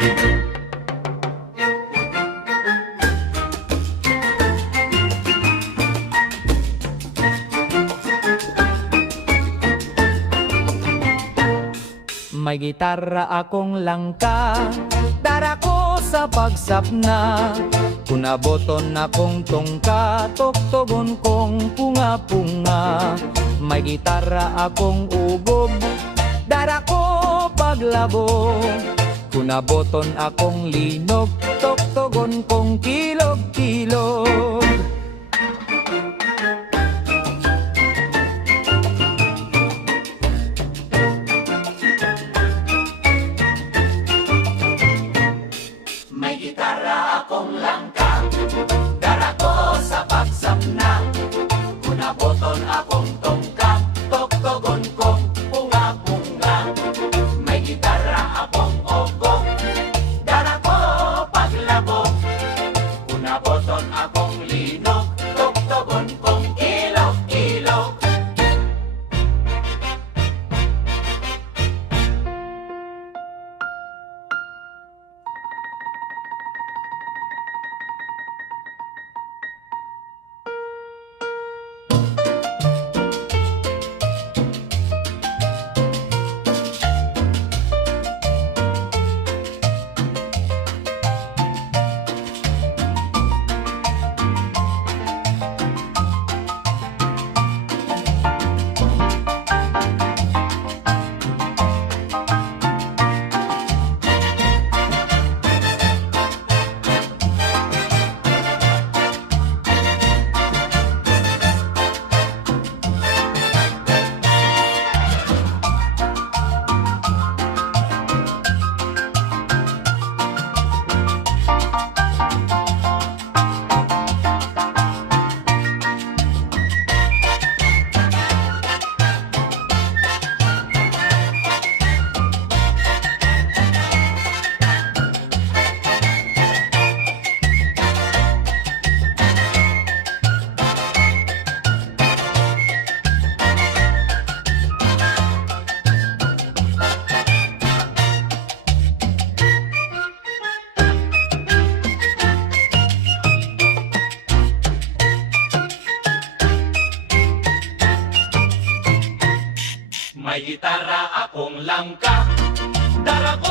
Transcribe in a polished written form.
May gitarra akong langka, dara ko sa pagsapna. Kunaboton akong tungka, tuktugon kong punga-punga. May gitarra akong ugob, dara ko paglabo. Kunaboton akong linog, tuktugon kong kilog-kilog. May gitarra akong langka, dara ko sa pagsapna. Kunaboton akong tungka, tuktugon kong punga-punga. May gitarra akong ogo, dara ko paglabo. Kunaboton akong linog, tuktugon kong ilog-ilog. May gitarra akong langka, dara ko